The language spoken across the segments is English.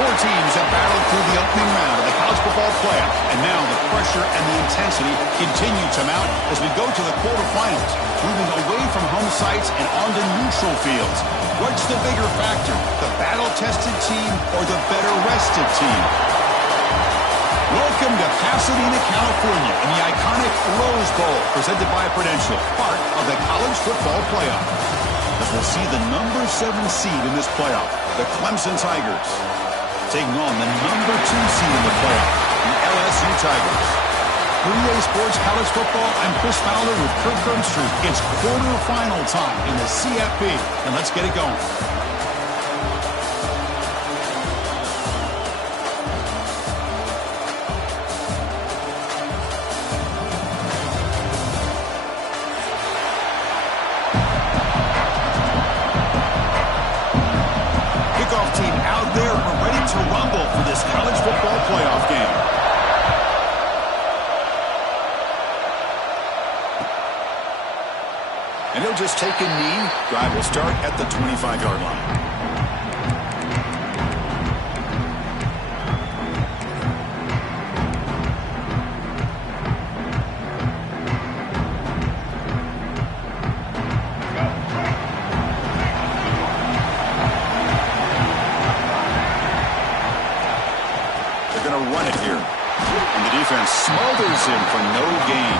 Four teams have battled through the opening round of the college football playoff, and now the pressure and the intensity continue to mount as we go to the quarterfinals, moving away from home sites and onto neutral fields. What's the bigger factor, the battle-tested team or the better-rested team? Welcome to Pasadena, California, in the iconic Rose Bowl, presented by Prudential, part of the college football playoff. As we'll see the number 7 seed in this playoff, the Clemson Tigers, taking on the number 2 seed in the playoff, the LSU Tigers. For EA Sports College Football, I'm Chris Fowler with Kirk Herbstreit. It's quarterfinal time in the CFP, and let's get it going. Team out there, we're ready to rumble for this college football playoff game. And he'll just take a knee. Drive will start at the 25-yard line. Run it here. And the defense smothers him for no gain.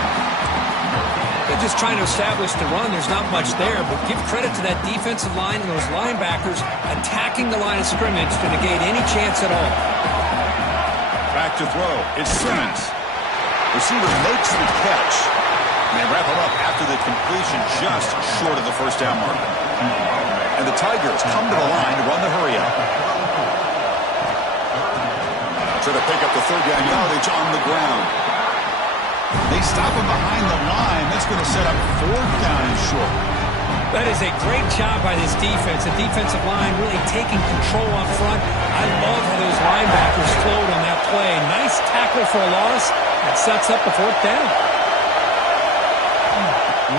They're just trying to establish the run. There's not much there, but give credit to that defensive line and those linebackers attacking the line of scrimmage to negate any chance at all. Back to throw. It's Simmons. Receiver makes the catch. And they wrap him up after the completion just short of the first down mark. And the Tigers come to the line to run the hurry up. Try to pick up the third down yardage on the ground. They stop him behind the line. That's going to set up fourth down and short. That is a great job by this defense. The defensive line really taking control up front. I love how those linebackers flowed on that play. Nice tackle for a loss. That sets up the fourth down.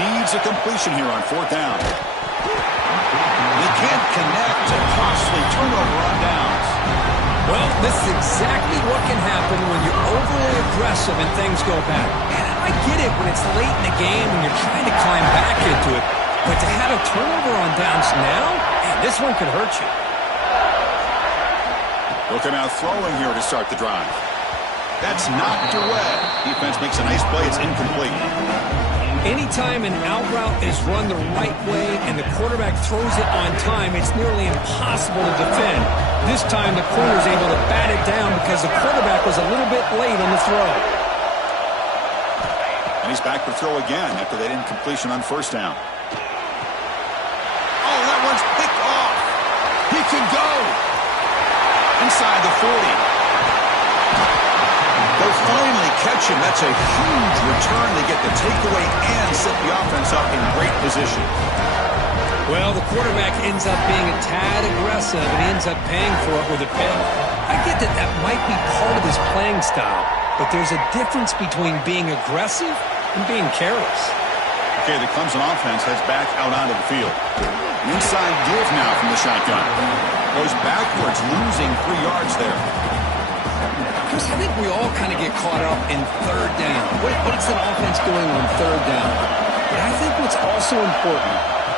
Needs a completion here on fourth down. They can't connect. A costly turnover on downs. Well, this is exactly what can happen when you're overly aggressive and things go bad. And I get it when it's late in the game and you're trying to climb back into it. But to have a turnover on downs now, man, this one could hurt you. Looking out throwing here to start the drive. That's knocked away. Defense makes a nice play. It's incomplete. Anytime an out route is run the right way and the quarterback throws it on time, it's nearly impossible to defend. This time the corner is able to bat it down because the quarterback was a little bit late on the throw. And he's back to throw again after that incompletion on first down. Oh, that one's picked off. He can go. Inside the 40. They'll finally catch him. That's a huge return. They get the takeaway and set the offense up in great position. Well, the quarterback ends up being a tad aggressive, and he ends up paying for it with a pick. I get that that might be part of his playing style, but there's a difference between being aggressive and being careless. Okay, the Clemson offense heads back out onto the field. An inside give now from the shotgun. Goes backwards, losing 3 yards there. Chris, I think we all kind of get caught up in third down. What's an offense doing on third down? But I think what's also important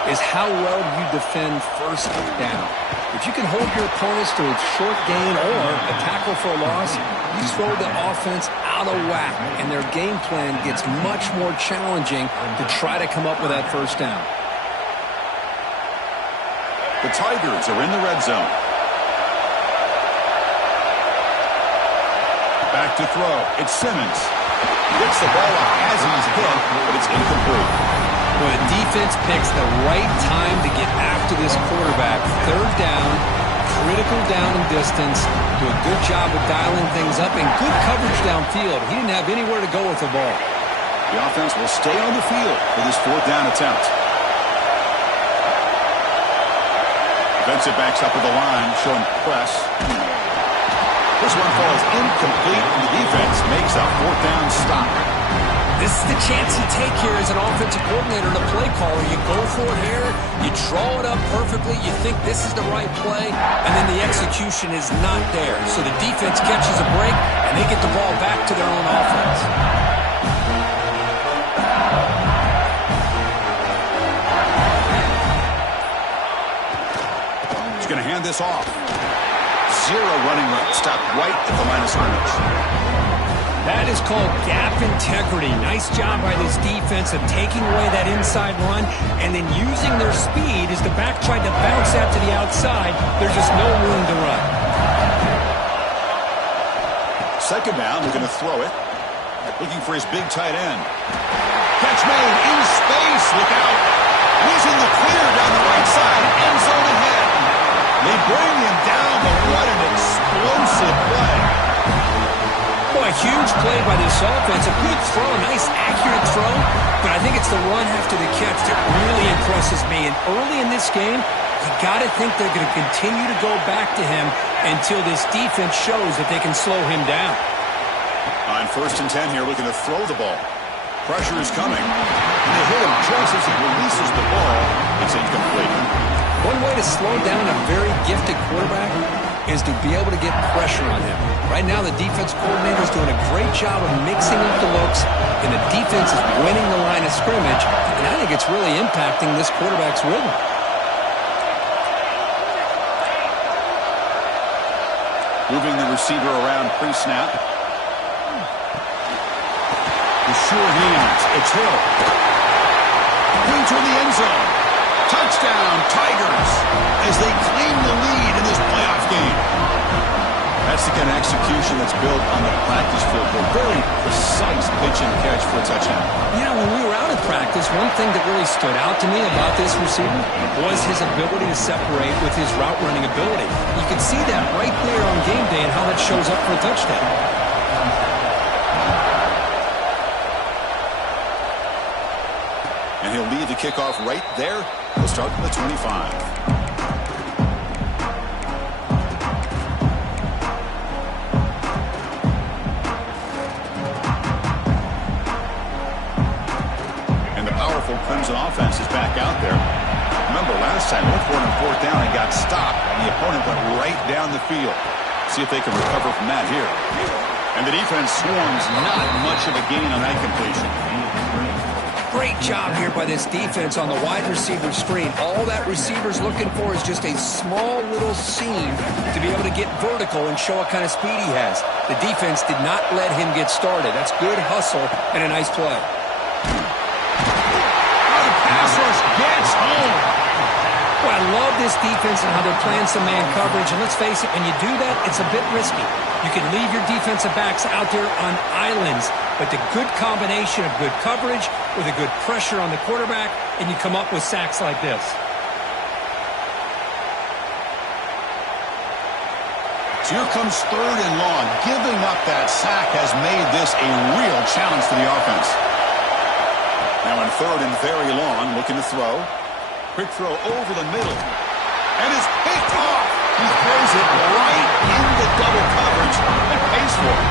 is how well you defend first down. If you can hold your opponents to a short gain or a tackle for a loss, you throw the offense out of whack, and their game plan gets much more challenging to try to come up with that first down. The Tigers are in the red zone. Back to throw. It's Simmons. Gets the ball up as he's hit, but it's incomplete. Well, the defense picks the right time to get after this quarterback. Third down, critical down and distance. Do a good job of dialing things up and good coverage downfield. He didn't have anywhere to go with the ball. The offense will stay on the field for this fourth down attempt. Defensive backs up with the line, showing press. This one falls incomplete, and the defense makes a fourth down stop. This is the chance you take here as an offensive coordinator and a play caller. You go for it here, you draw it up perfectly, you think this is the right play, and then the execution is not there. So the defense catches a break, and they get the ball back to their own offense. He's going to hand this off. Zero running room. Stopped right at the line of scrimmage. That is called gap integrity. Nice job by this defense of taking away that inside run and then using their speed as the back tried to bounce out to the outside. There's just no room to run. Second down, they're going to throw it. Looking for his big tight end. Catch made in space. Look out. He's in the clear down the right side. End zone ahead. They bring him down, but what an explosive play. Boy, a huge play by this offense. A good throw, a nice accurate throw. But I think it's the run after the catch that really impresses me. And early in this game, you got to think they're going to continue to go back to him until this defense shows that they can slow him down. On 1st and 10 here, looking to throw the ball. Pressure is coming. And they hit him just as he releases the ball. It's incomplete. One way to slow down a very gifted quarterback is to be able to get pressure on him. Right now, the defense coordinator is doing a great job of mixing up the looks, and the defense is winning the line of scrimmage, and I think it's really impacting this quarterback's rhythm. Moving the receiver around pre-snap. The sure hands. It's Hill. Clean toward the end zone. Touchdown, Tigers, as they claim the lead in this playoff game. That's the kind of execution that's built on the practice field. A very precise pitch and catch for a touchdown. You know, when we were out of practice, one thing that really stood out to me about this receiver was his ability to separate with his route running ability. You can see that right there on game day and how that shows up for a touchdown. And he'll lead the kickoff right there. He'll start from the 25. And the powerful Clemson offense is back out there. Remember, last time, went for it on 4th down and got stopped, and the opponent went right down the field. See if they can recover from that here. And the defense swarms, not much of a gain on that completion. Great job here by this defense on the wide receiver screen. All that receiver's looking for is just a small little seam to be able to get vertical and show what kind of speed he has. The defense did not let him get started. That's good hustle and a nice play. The pass rush gets home. Well, I love this defense and how they're playing some man coverage. And let's face it, when you do that, it's a bit risky. You can leave your defensive backs out there on islands, but the good combination of good coverage with a good pressure on the quarterback, and you come up with sacks like this. So here comes 3rd and long. Giving up that sack has made this a real challenge for the offense. Now in 3rd and very long, looking to throw. Quick throw over the middle. And it's picked off. He throws it right into double coverage and pays for it.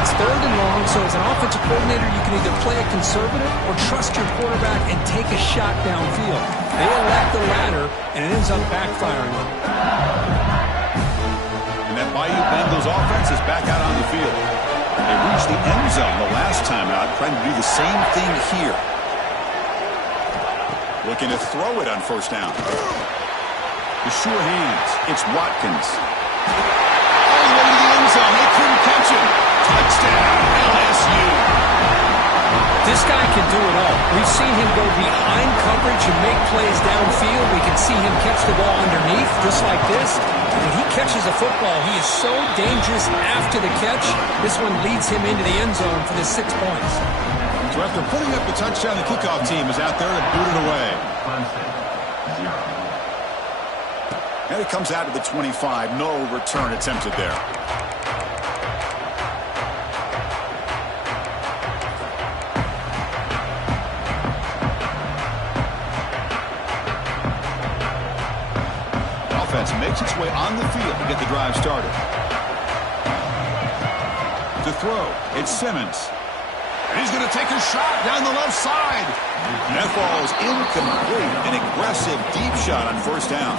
It's 3rd and long, so as an offensive coordinator, you can either play it conservative or trust your quarterback and take a shot downfield. They elect the latter, and it ends up backfiring on them. And that Bayou Bengals offense is back out on the field. They reached the end zone the last time out, trying to do the same thing here. Looking to throw it on 1st down. The sure hands. It's Watkins. All the way to the end zone. They couldn't catch him. Touchdown, LSU. This guy can do it all. We've seen him go behind coverage and make plays downfield. We can see him catch the ball underneath, just like this. When he catches a football, he is so dangerous after the catch. This one leads him into the end zone for the 6 points. So after putting up the touchdown, the kickoff team is out there to boot it away. And it comes out to the 25. No return attempted there. Offense makes its way on the field to get the drive started. To throw, it's Simmons. And he's going to take a shot down the left side. That ball is incomplete. An aggressive deep shot on first down.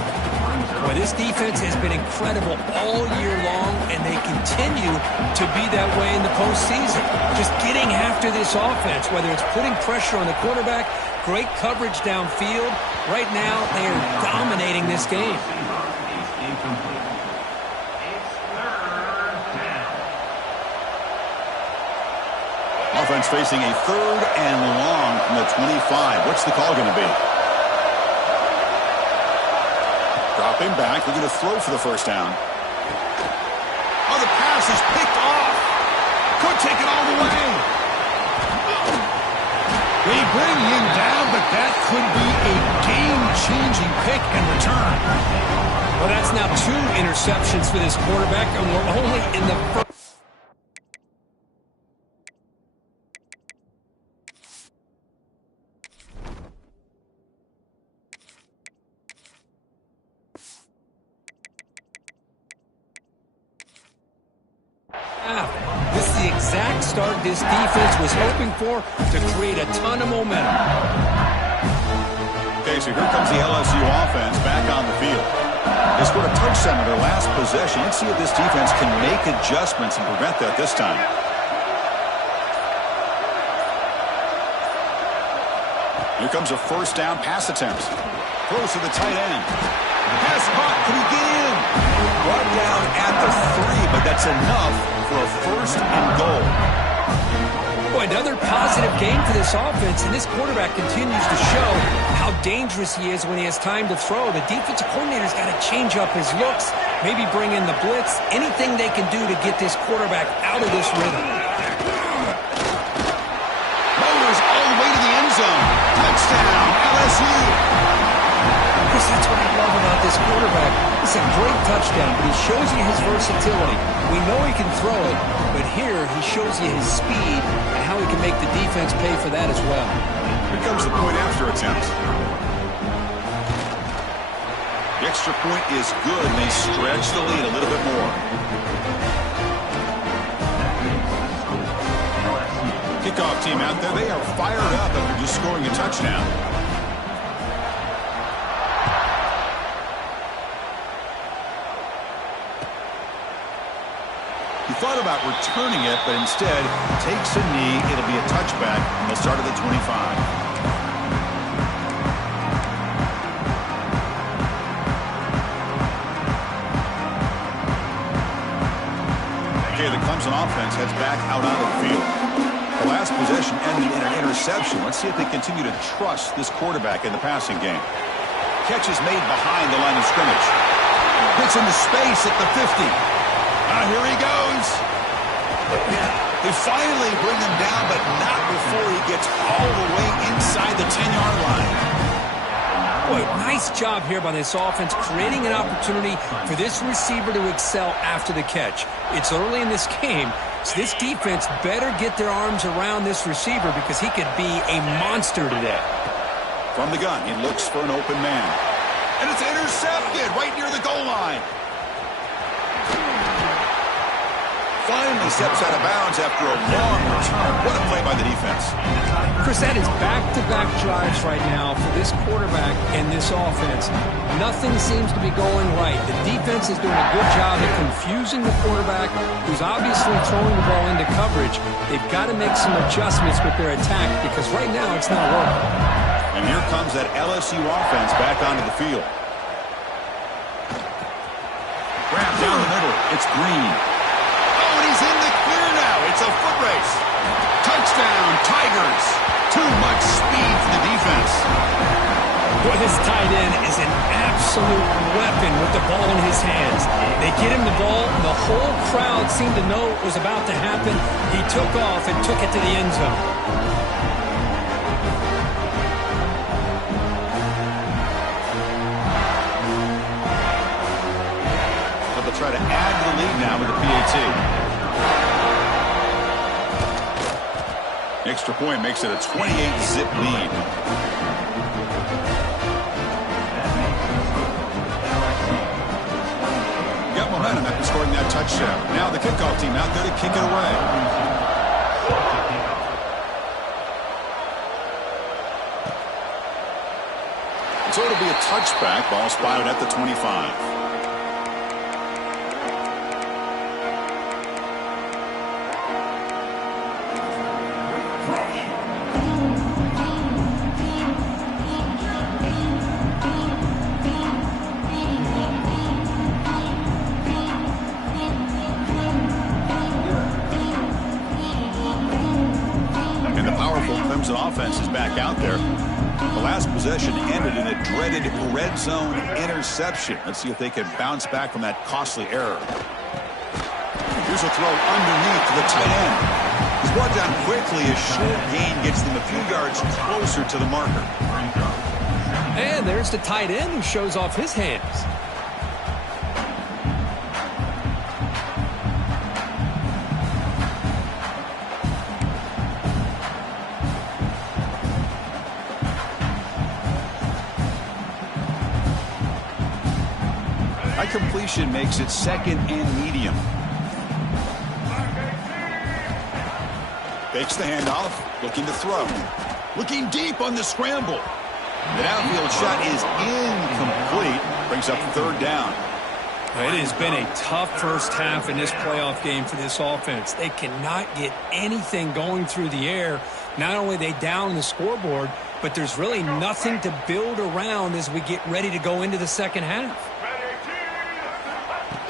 Boy, this defense has been incredible all year long, and they continue to be that way in the postseason. Just getting after this offense, whether it's putting pressure on the quarterback, great coverage downfield. Right now, they are dominating this game. Offense facing a 3rd and long from the 25. What's the call going to be? Dropping back. They're going to throw for the first down. Oh, the pass is picked off. Could take it all the way. They bring him down, but that could be a game-changing pick and return. Well, that's now 2 interceptions for this quarterback, and we're only in the first. This is the exact start this defense was hoping for to create a ton of momentum. Okay, so here comes the LSU offense back on the field. They scored a touchdown in their last possession. Let's see if this defense can make adjustments and prevent that this time. Here comes a first down pass attempt. Throws to the tight end. Pass caught. Can he get in? Brought down at the 3, but that's enough for a first and goal. Boy, another positive game for this offense, and this quarterback continues to show how dangerous he is when he has time to throw. The defensive coordinator's got to change up his looks, maybe bring in the blitz, anything they can do to get this quarterback out of this rhythm. Motors all the way to the end zone. Touchdown, LSU. Chris, that's what I love about this quarterback. It's a great touchdown, but he shows you his versatility. We know he can throw it, but here he shows you his speed and how he can make the defense pay for that as well. Here comes the point after attempt. The extra point is good, and they stretch the lead a little bit more. Kickoff team out there, they are fired up after just scoring a touchdown. He thought about returning it, but instead takes a knee. It'll be a touchback, and they'll start at the 25. Okay, the Clemson offense heads back out onto the field. The last possession ended in an interception. Let's see if they continue to trust this quarterback in the passing game. Catch is made behind the line of scrimmage. Gets into space at the 50. Here he goes. They finally bring him down, but not before he gets all the way inside the 10-yard line. Boy, nice job here by this offense, creating an opportunity for this receiver to excel after the catch. It's early in this game, so this defense better get their arms around this receiver because he could be a monster today. From the gun, he looks for an open man. And it's intercepted right near the goal line. Finally steps out of bounds after a long return. What a play by the defense. Chris, that is back-to-back drives right now for this quarterback and this offense. Nothing seems to be going right. The defense is doing a good job at confusing the quarterback, who's obviously throwing the ball into coverage. They've got to make some adjustments with their attack because right now it's not working. And here comes that LSU offense back onto the field. Grab down the middle. It's Green. He's in the clear now. It's a foot race. Touchdown, Tigers. Too much speed for the defense. Boy, this tight end is an absolute weapon with the ball in his hands. They get him the ball. The whole crowd seemed to know what was about to happen. He took off and took it to the end zone. They'll try to add to the lead now with the PAT. Extra point makes it a 28-zip lead. Got momentum after scoring that touchdown. Now the kickoff team out there to kick it away. So it'll be a touchback. Ball spotted at the 25. Offense is back out there. The last possession ended in a dreaded red zone interception. Let's see if they can bounce back from that costly error. Here's a throw underneath to the tight end. He's brought down quickly. A short gain gets them a few yards closer to the marker. And there's the tight end who shows off his hands. Completion makes it second and medium. Fakes the handoff, looking to throw. Looking deep on the scramble. The downfield shot is incomplete. Brings up third down. It has been a tough first half in this playoff game for this offense. They cannot get anything going through the air. Not only are they down the scoreboard, but there's really nothing to build around as we get ready to go into the second half.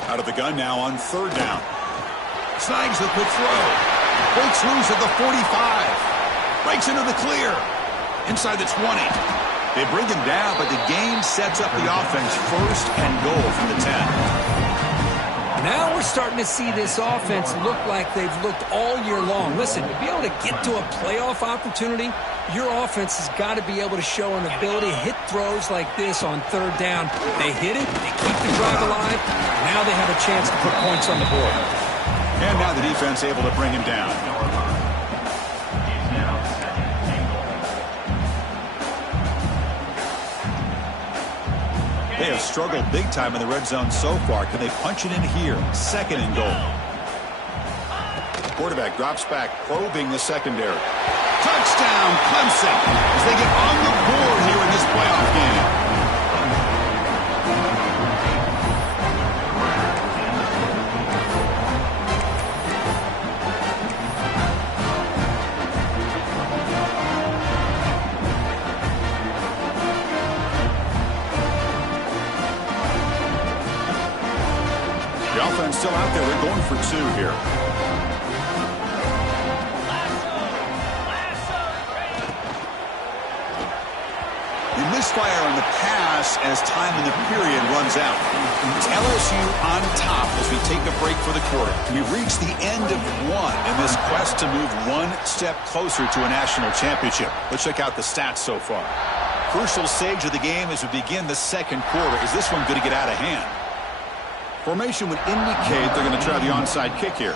Out of the gun now on third down. Snags the quick throw. Breaks loose at the 45. Breaks into the clear. Inside the 20. They bring him down, but the game sets up the offense first and goal from the 10. Now we're starting to see this offense look like they've looked all year long. Listen, to be able to get to a playoff opportunity, your offense has got to be able to show an ability to hit throws like this on third down. They hit it, they keep the drive alive. Now they have a chance to put points on the board. And now the defense able to bring him down. They have struggled big time in the red zone so far. Can they punch it in here? Second and goal. Quarterback drops back, probing the secondary. Touchdown, Clemson, as they get on the board here in this playoff game. The offense still out there. They're going for two here. Misfire on the pass as time in the period runs out. It's LSU on top as we take a break for the quarter. We reach the end of one in this quest to move one step closer to a national championship. Let's check out the stats so far. Crucial stage of the game as we begin the second quarter. Is this one going to get out of hand? Formation would indicate they're going to try the onside kick here.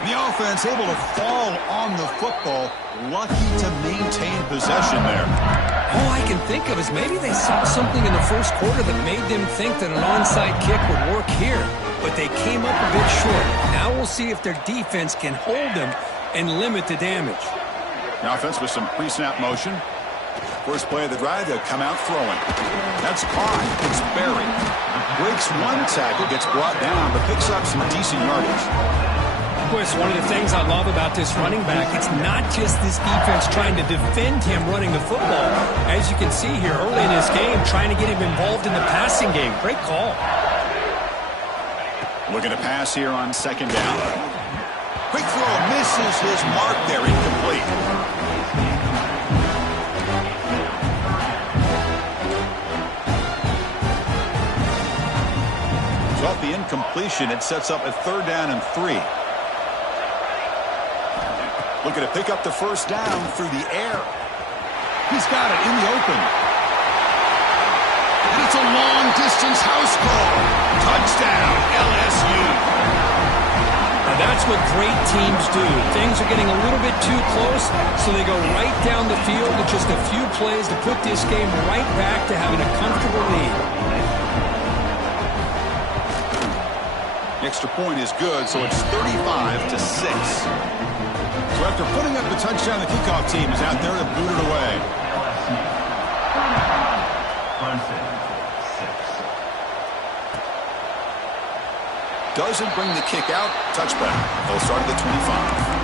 The offense able to fall on the football, lucky to maintain possession there. All I can think of is maybe they saw something in the first quarter that made them think that an onside kick would work here, but they came up a bit short. Now we'll see if their defense can hold them and limit the damage. The offense with some pre-snap motion. First play of the drive, they'll come out throwing. That's caught. It's buried. Breaks one tackle, gets brought down, but picks up some decent yardage. Chris, one of the things I love about this running back, it's not just this defense trying to defend him running the football. As you can see here early in this game, trying to get him involved in the passing game. Great call. Looking to pass here on second down. Quick throw, misses his mark there, incomplete. So off the incompletion, it sets up a third down and 3. Looking to pick up the first down through the air. He's got it in the open. And it's a long-distance house call. Touchdown, LSU. Now that's what great teams do. Things are getting a little bit too close, so they go right down the field with just a few plays to put this game right back to having a comfortable lead. The extra point is good, so it's 35-6. So after putting up the touchdown, the kickoff team is out there to boot it away. Doesn't bring the kick out. Touchback. They'll start at the 25.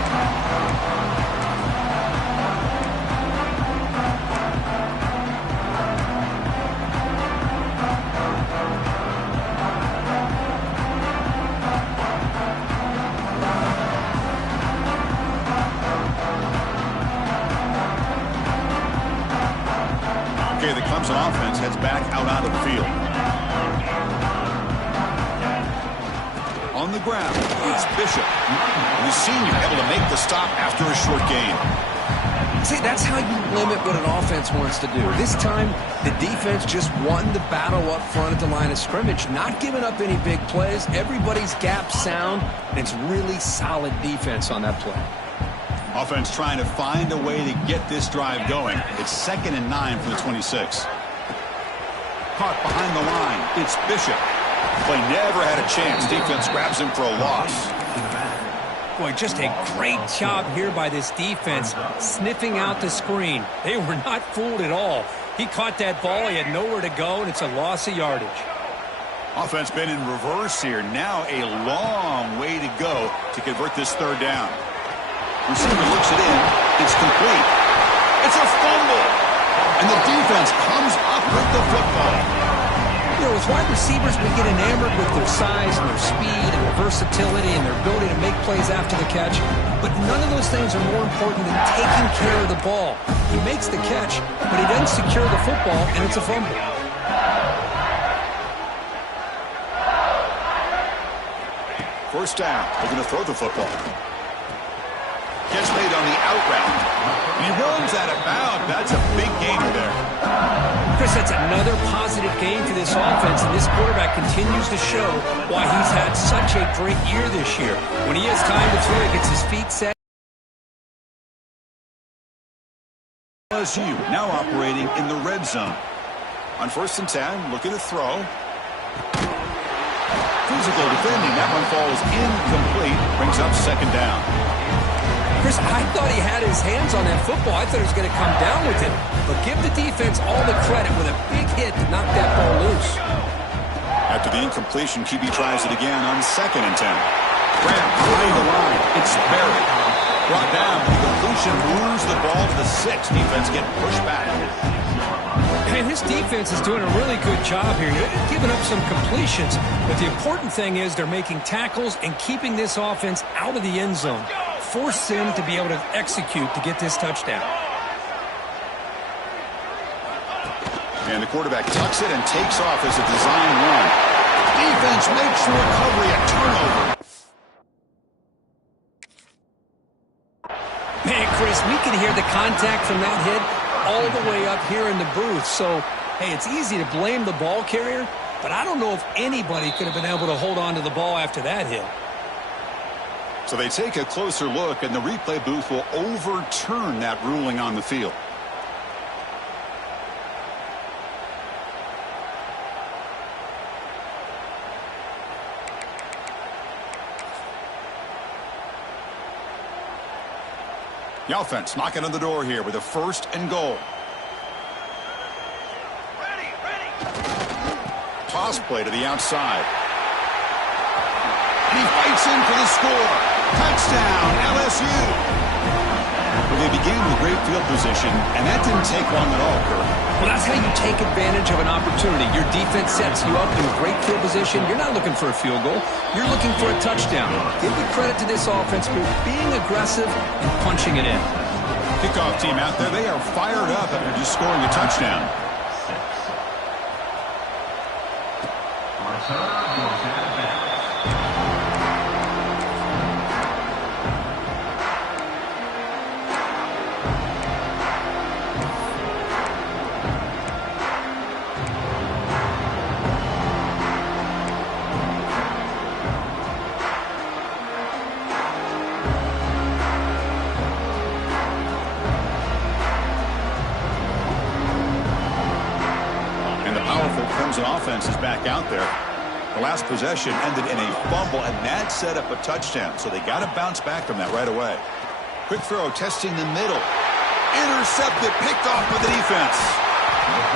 Okay, the Clemson offense heads back out onto the field. On the ground, it's Bishop. The senior able to make the stop after a short gain. See, that's how you limit what an offense wants to do. This time, the defense just won the battle up front at the line of scrimmage, not giving up any big plays. Everybody's gap sound, and it's really solid defense on that play. Offense trying to find a way to get this drive going. It's 2nd and 9 from the 26. Caught behind the line. It's Bishop. Play never had a chance. Defense grabs him for a loss. Boy, just a great job here by this defense, sniffing out the screen. They were not fooled at all. He caught that ball. He had nowhere to go, and it's a loss of yardage. Offense been in reverse here. Now a long way to go to convert this third down. Receiver looks it in. It's complete. It's a fumble. And the defense comes up with the football. You know, with wide receivers, we get enamored with their size and their speed and their versatility and their ability to make plays after the catch. But none of those things are more important than taking care of the ball. He makes the catch, but he doesn't secure the football, and it's a fumble. First down. They're going to throw the football. Gets made on the out route. He runs out of bounds. That's a big gainer there. Chris, that's another positive game for this offense, and this quarterback continues to show why he's had such a great year this year. When he has time to throw, he gets his feet set. LSU now operating in the red zone. On 1st and 10, looking to throw. Physical defending. That one falls incomplete. Brings up 2nd down. Chris, I thought he had his hands on that football. I thought he was going to come down with it. But give the defense all the credit with a big hit to knock that ball loose. After the incompletion, QB tries it again on 2nd and 10. Graham behind the line. It's buried. Brought down. The completion moves the ball to the 6. Defense getting pushed back. And his defense is doing a really good job here. They're giving up some completions, but the important thing is they're making tackles and keeping this offense out of the end zone. Force them to be able to execute to get this touchdown. And the quarterback tucks it and takes off as a design run. Defense makes the recovery a turnover. Man, Chris, we can hear the contact from that hit all the way up here in the booth. So, hey, it's easy to blame the ball carrier, but I don't know if anybody could have been able to hold on to the ball after that hit. So they take a closer look, and the replay booth will overturn that ruling on the field. The offense knocking on the door here with a 1st and goal. Toss play to the outside. And he fights in for the score. Touchdown, LSU. Well, they began with great field position, and that didn't take long at all, Kirk. Well, that's how you take advantage of an opportunity. Your defense sets you up in great field position. You're not looking for a field goal. You're looking for a touchdown. Give the credit to this offense for being aggressive and punching it in. Kickoff team out there, they are fired up after just scoring a touchdown. Clemson offense is back out there. The last possession ended in a fumble, and that set up a touchdown. So they got to bounce back from that right away. Quick throw, testing the middle. Intercepted, picked off by the defense.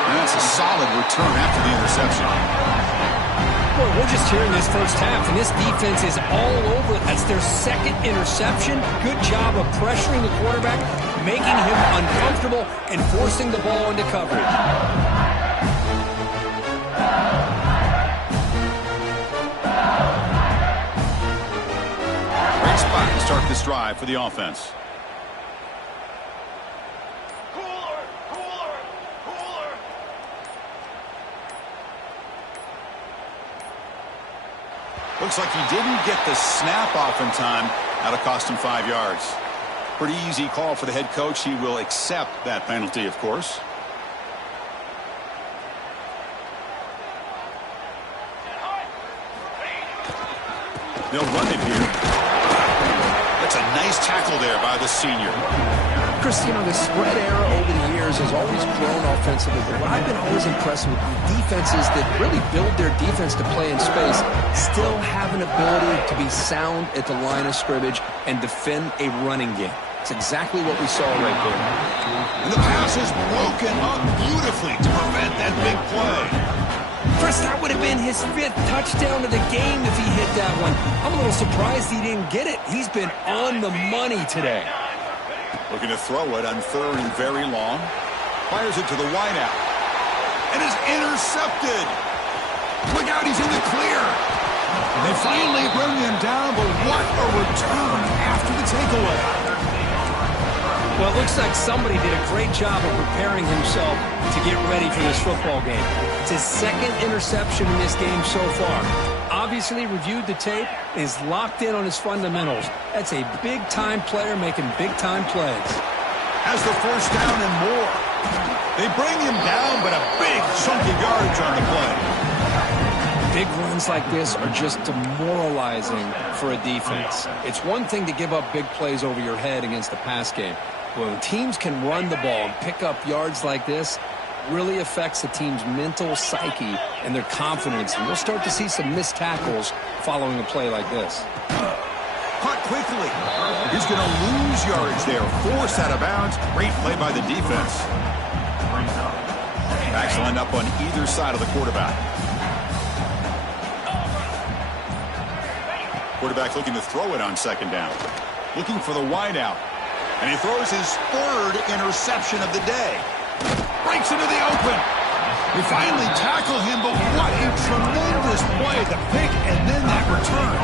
And that's a solid return after the interception. Boy, we're just hearing this first half, and this defense is all over. That's their second interception. Good job of pressuring the quarterback, making him uncomfortable, and forcing the ball into coverage. Great spot to start this drive for the offense. Looks like he didn't get the snap off in time. That'll cost him 5 yards. Pretty easy call for the head coach. He will accept that penalty, of course. They'll run it here. That's a nice tackle there by the senior. Chris, you know, the spread era over the years has always grown offensively, but what I've been always impressed with defenses that really build their defense to play in space still have an ability to be sound at the line of scrimmage and defend a running game. It's exactly what we saw right there. And the pass is broken up beautifully to prevent that big play. Chris, that would have been his 5th touchdown of the game if he hit that one. I'm a little surprised he didn't get it. He's been on the money today. Looking to throw it on 3rd and very long. Fires it to the wideout. And is intercepted. Look out, he's in the clear. They finally bring him down, but what a return after the takeaway. Well, it looks like somebody did a great job of preparing himself to get ready for this football game. It's his 2nd interception in this game so far. Obviously reviewed the tape, is locked in on his fundamentals. That's a big-time player making big-time plays. Has the first down and more. They bring him down, but a big chunk of yardage on the play. Big runs like this are just demoralizing for a defense. It's one thing to give up big plays over your head against the pass game. When teams can run the ball and pick up yards like this, really affects the team's mental psyche and their confidence. And we'll start to see some missed tackles following a play like this. Caught quickly. He's going to lose yardage there. Forced out of bounds. Great play by the defense. Backs lined up on either side of the quarterback. Quarterback looking to throw it on 2nd down. Looking for the wideout. And he throws his 3rd interception of the day. Breaks into the open. We finally tackle him, but what a tremendous play. The pick and then that return.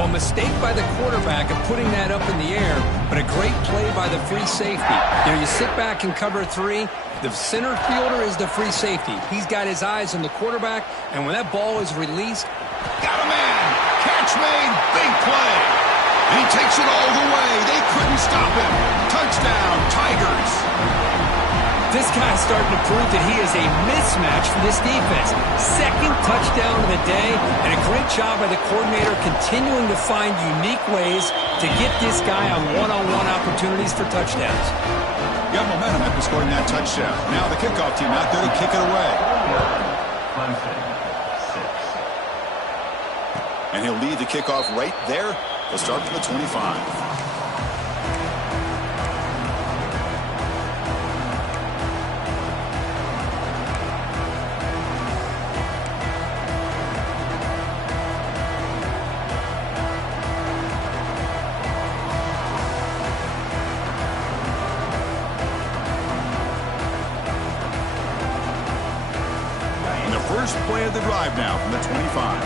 Well, mistake by the quarterback of putting that up in the air, but a great play by the free safety. You know, you sit back and cover 3. The center fielder is the free safety. He's got his eyes on the quarterback, and when that ball is released, got a man. Catch made. Big play. And he takes it all the way. They couldn't stop him. Touchdown, Tigers. This guy's starting to prove that he is a mismatch for this defense. 2nd touchdown of the day, and a great job by the coordinator continuing to find unique ways to get this guy on one-on-one opportunities for touchdowns. Got momentum after scoring that touchdown. Now the kickoff team out there to kick it away. And he'll lead the kickoff right there. They'll start from the 25. First play of the drive now from the 25.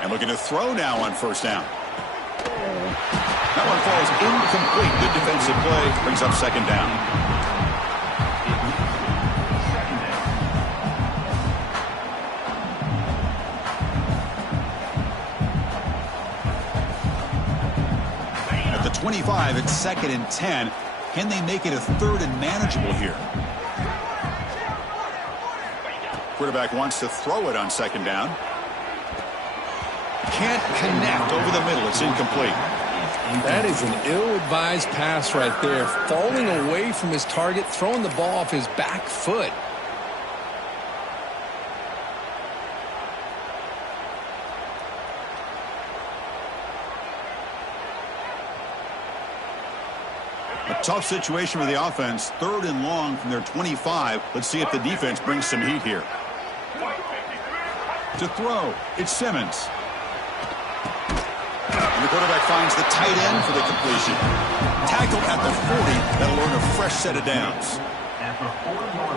And looking to throw now on 1st down. That one falls incomplete. Good defensive play. Brings up 2nd down. At the 25, it's 2nd and 10. Can they make it a 3rd and manageable here? Quarterback wants to throw it on 2nd down. Can't connect over the middle. It's incomplete. That is an ill-advised pass right there. Falling away from his target, throwing the ball off his back foot. A tough situation for the offense. 3rd and long from their 25. Let's see if the defense brings some heat here. To throw, it's Simmons. And the quarterback finds the tight end for the completion. Tackled at the 40. That'll earn a fresh set of downs.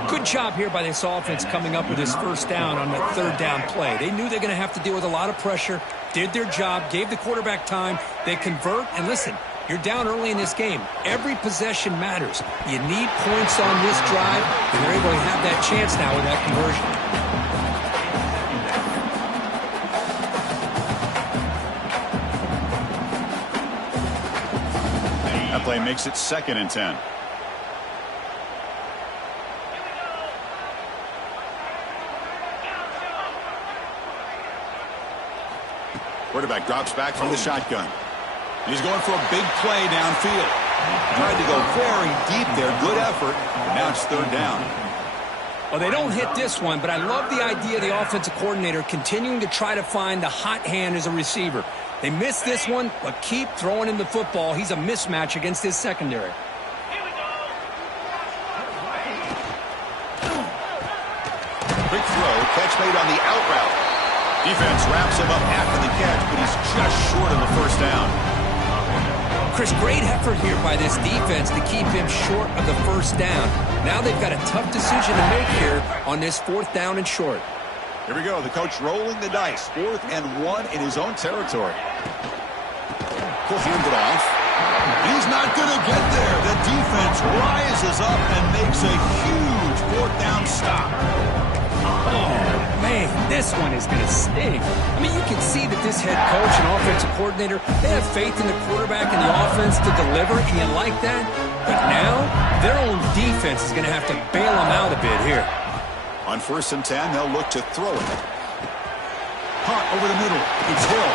Good job here by this offense coming up with this first down on the 3rd down play. They knew they're going to have to deal with a lot of pressure, did their job, gave the quarterback time. They convert, and listen, you're down early in this game. Every possession matters. You need points on this drive, and they're able to have that chance now with that conversion. That play makes it 2nd and 10. Quarterback drops back from the shotgun. He's going for a big play downfield. Tried to go very deep there. Good effort. Now it's 3rd down. Well, they don't hit this one, but I love the idea of the offensive coordinator continuing to try to find the hot hand as a receiver. They missed this one, but keep throwing him the football. He's a mismatch against his secondary. Quick throw. Catch made on the out route. Defense wraps him up after the catch, but he's just short of the first down. Chris, great effort here by this defense to keep him short of the first down. Now they've got a tough decision to make here on this 4th down and short. Here we go. The coach rolling the dice. 4th and 1 in his own territory. He'll hand it off. He's not going to get there. The defense rises up and makes a huge 4th down stop. Oh, man, this one is going to sting. I mean, you can see that this head coach and offensive coordinator, they have faith in the quarterback and the offense to deliver, and you like that. But now, their own defense is going to have to bail them out a bit here. On 1st and 10, they'll look to throw it. Caught over the middle. It's Hill.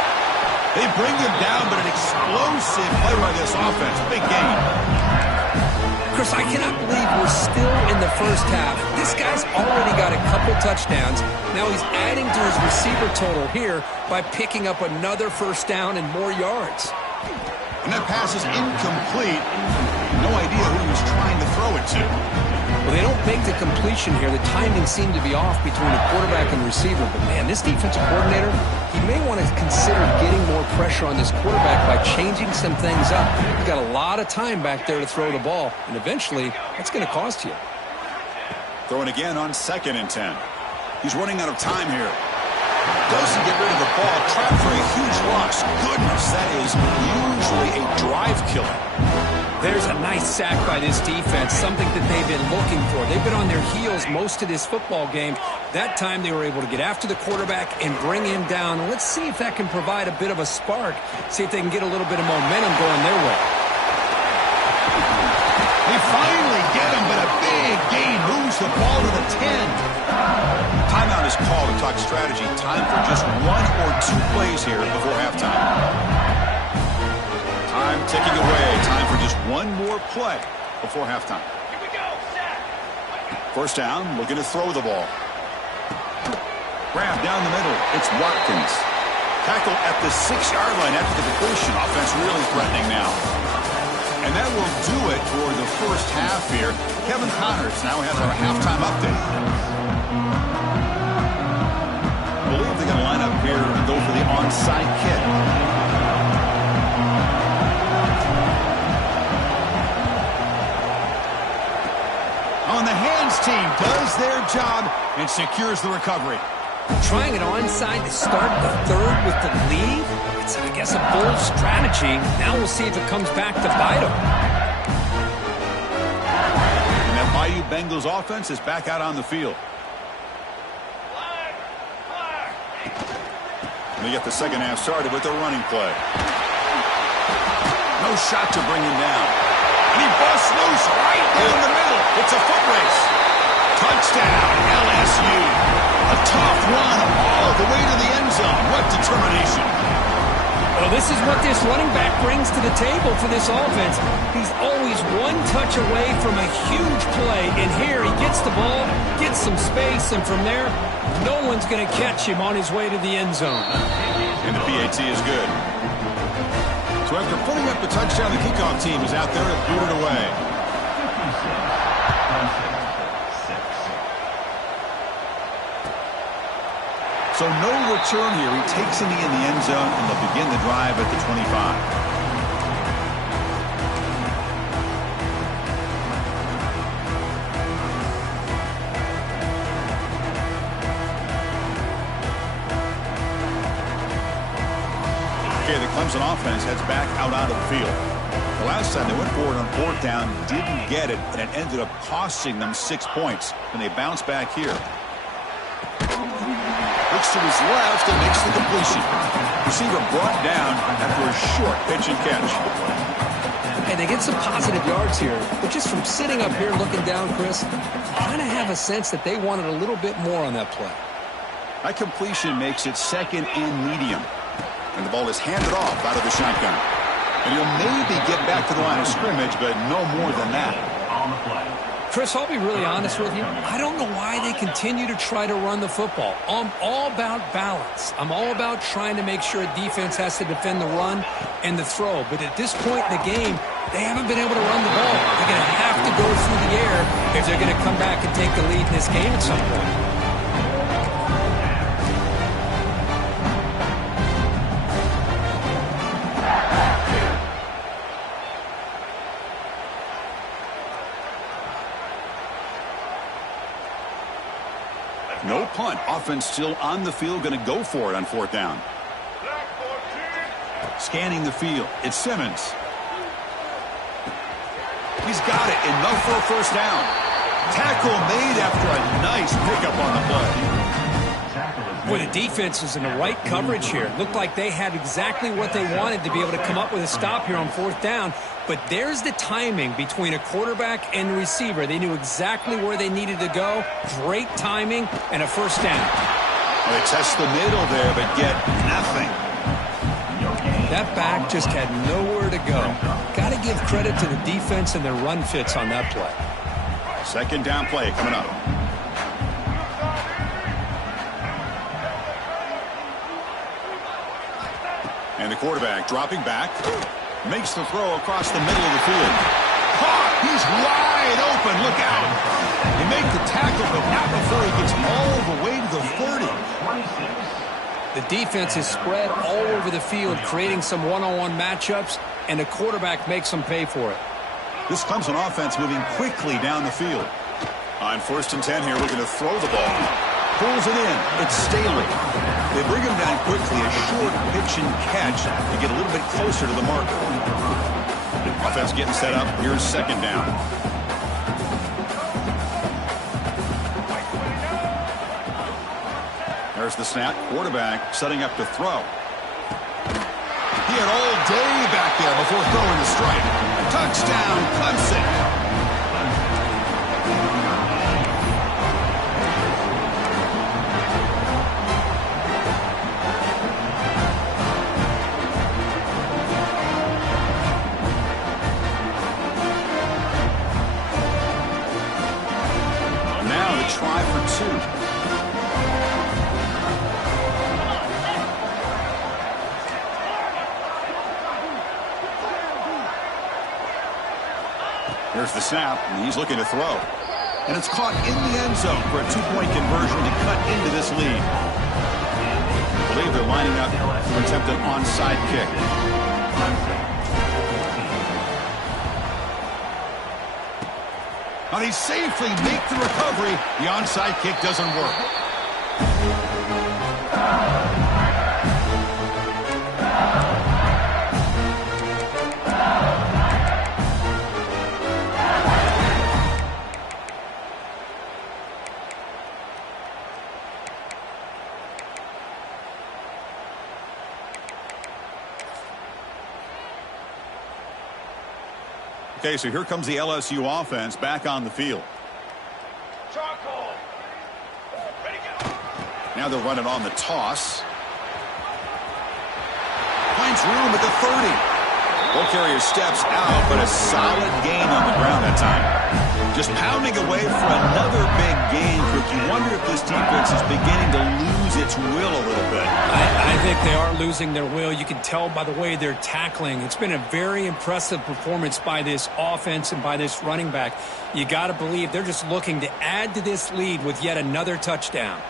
They bring him down, but an explosive play by this offense. Big gain. Chris, I cannot believe we're still in the first half. This guy's already got a couple touchdowns. Now he's adding to his receiver total here by picking up another first down and more yards. And that pass is incomplete. No idea who he was trying to throw it to. Well, they don't make the completion here. The timing seemed to be off between the quarterback and receiver. But, man, this defensive coordinator, he may want to consider getting more pressure on this quarterback by changing some things up. He's got a lot of time back there to throw the ball. And eventually, that's going to cost you. Throwing again on 2nd and 10. He's running out of time here. Doesn't get rid of the ball. Trapped for a huge loss. Goodness, that is usually a drive killer. There's a nice sack by this defense, something that they've been looking for. They've been on their heels most of this football game. That time they were able to get after the quarterback and bring him down. Let's see if that can provide a bit of a spark. See if they can get a little bit of momentum going their way. They finally get him, but a big gain moves the ball to the 10. Timeout is called to talk strategy. Time for just 1 or 2 plays here before halftime. Time ticking away. Time for just 1 more play before halftime. Here we go. First down, looking to throw the ball. Grab down the middle. It's Watkins. Tackle at the 6-yard line after the completion. Offense really threatening now. And that will do it for the first half here. Kevin Connors now has our halftime update. I believe they're going to line up here and go for the onside kick. On the hands team does their job and secures the recovery. Trying it onside to start the 3rd with the lead. It's, I guess, a bold strategy. Now we'll see if it comes back to bite them. And that Bayou Bengals offense is back out on the field. And they get the second half started with a running play. No shot to bring him down. And he busts loose right down the middle. It's a foot race. Touchdown, LSU. A tough run all the way to the end zone. What determination. Well, this is what this running back brings to the table for this offense. He's always one touch away from a huge play. And here he gets the ball, gets some space, and from there, no one's going to catch him on his way to the end zone. And the PAT is good. So after putting up the touchdown, the kickoff team is out there to boot it away. So no return here. He takes a knee in the end zone, and they'll begin the drive at the 25. The Clemson offense heads back out onto the field. The last time they went forward on fourth down, didn't get it, and it ended up costing them 6 points. And they bounce back here. Looks to his left and makes the completion. Receiver brought down after a short pitch and catch. And they get some positive yards here, but just from sitting up here looking down, Chris, I kind of have a sense that they wanted a little bit more on that play. That completion makes it second and medium. And the ball is handed off out of the shotgun. And he'll maybe get back to the line of scrimmage, but no more than that. Chris, I'll be really honest with you. I don't know why they continue to try to run the football. I'm all about balance. I'm all about trying to make sure a defense has to defend the run and the throw. But at this point in the game, they haven't been able to run the ball. They're going to have to go through the air if they're going to come back and take the lead in this game at some point. No punt. Offense still on the field, going to go for it on fourth down. Scanning the field. It's Simmons. He's got it. Enough for a first down. Tackle made after a nice pickup on the play. Boy, the defense is in the right coverage here. It looked like they had exactly what they wanted to be able to come up with a stop here on fourth down. But there's the timing between a quarterback and the receiver. They knew exactly where they needed to go. Great timing and a first down. Well, they test the middle there, but get nothing. That back just had nowhere to go. Got to give credit to the defense and their run fits on that play. Second down play coming up. And the quarterback dropping back. Makes the throw across the middle of the field. Caught! He's wide open. Look out. They make the tackle, but not before he gets all the way to the 30. The defense is spread all over the field, creating some one-on-one matchups, and the quarterback makes them pay for it. This Clemson offense moving quickly down the field. On first and 10 here, looking to throw the ball. Pulls it in. It's Staley. They bring him down quickly. A short pitch and catch to get a little bit closer to the marker. Offense getting set up. Here's second down. There's the snap. Quarterback setting up to throw. He had all day back there before throwing the strike. Touchdown, Clemson. Try for two. There's the snap, and he's looking to throw. And it's caught in the end zone for a two-point conversion to cut into this lead. I believe they're lining up to attempt an onside kick. Now they safely make the recovery. The onside kick doesn't work. Okay, so here comes the LSU offense back on the field. Now they'll run it on the toss. Finds finds room at the 30. Ball carrier steps out, but a solid gain on the ground that time. Just pounding away for another big gain, Cook. You wonder if this defense is beginning to lose its will a little bit. I think they are losing their will. You can tell by the way they're tackling. It's been a very impressive performance by this offense and by this running back. You got to believe they're just looking to add to this lead with yet another touchdown.